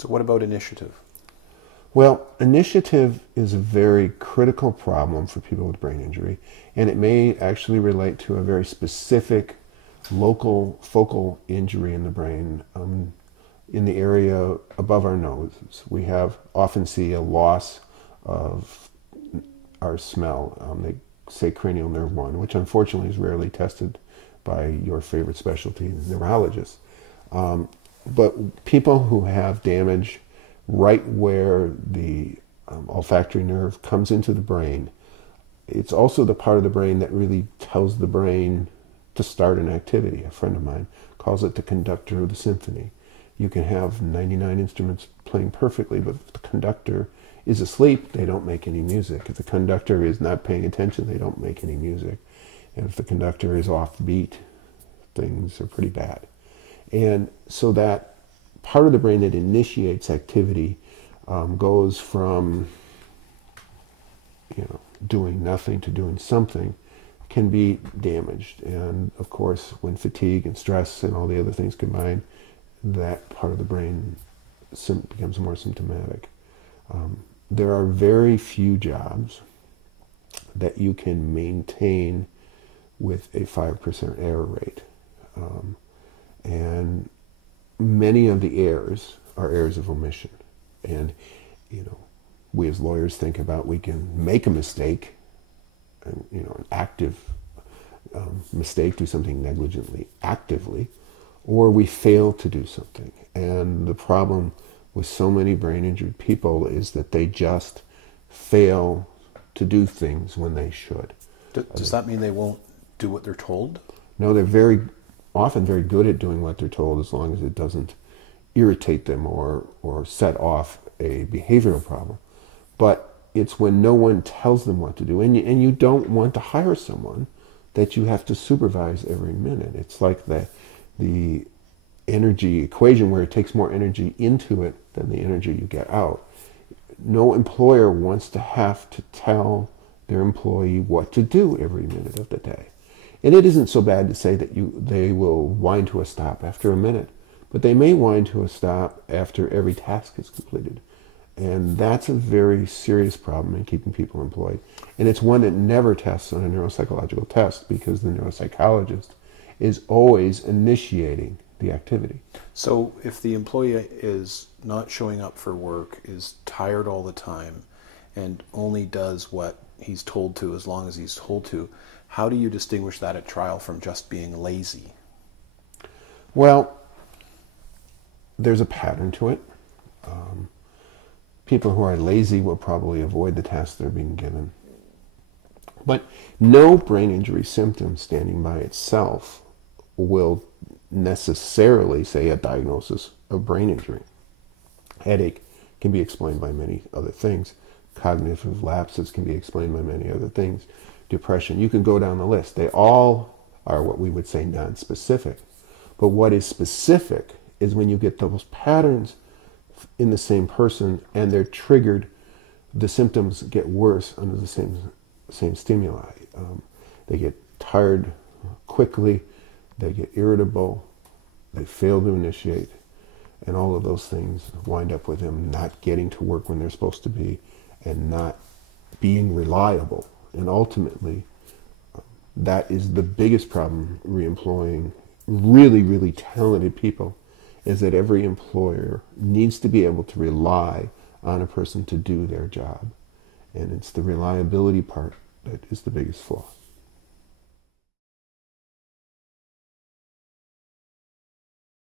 So what about initiative? Well, initiative is a very critical problem for people with brain injury, and it may actually relate to a very specific local focal injury in the brain, in the area above our noses. We often see a loss of our smell. They say cranial nerve 1, which unfortunately is rarely tested by your favorite specialty, neurologists. But people who have damage right where the olfactory nerve comes into the brain, it's also the part of the brain that really tells the brain to start an activity. A friend of mine calls it the conductor of the symphony. You can have 99 instruments playing perfectly, but if the conductor is asleep, they don't make any music. If the conductor is not paying attention, they don't make any music. And if the conductor is off beat, things are pretty bad. And so that part of the brain that initiates activity goes from doing nothing to doing something, can be damaged. And of course, when fatigue and stress and all the other things combine, that part of the brain becomes more symptomatic. There are very few jobs that you can maintain with a 5% error rate. And many of the errors are errors of omission. And, we as lawyers think about we can make a mistake, an active mistake, do something negligently, actively, or we fail to do something. And the problem with so many brain injured people is that they just fail to do things when they should. Does that mean they won't do what they're told? No, they're often very good at doing what they're told as long as it doesn't irritate them or set off a behavioral problem. But it's when no one tells them what to do, and you don't want to hire someone that you have to supervise every minute. It's like the energy equation where it takes more energy into it than the energy you get out. No employer wants to have to tell their employee what to do every minute of the day. And it isn't so bad to say that they will wind to a stop after a minute, but they may wind to a stop after every task is completed. And that's a very serious problem in keeping people employed. And it's one that never tests on a neuropsychological test because the neuropsychologist is always initiating the activity. So if the employee is not showing up for work, is tired all the time, and only does what he's told to as long as he's told to, how do you distinguish that at trial from just being lazy? Well, there's a pattern to it. People who are lazy will probably avoid the tasks they're being given. But no brain injury symptom standing by itself will necessarily say a diagnosis of brain injury. Headache can be explained by many other things. Cognitive lapses can be explained by many other things. Depression, you can go down the list. They all are what we would say non-specific. But what is specific is when you get those patterns in the same person and they're triggered, the symptoms get worse under the same stimuli. They get tired quickly, they get irritable, they fail to initiate, and all of those things wind up with them not getting to work when they're supposed to be and not being reliable. And ultimately, that is the biggest problem reemploying really, really talented people, is that every employer needs to be able to rely on a person to do their job. And it's the reliability part that is the biggest flaw.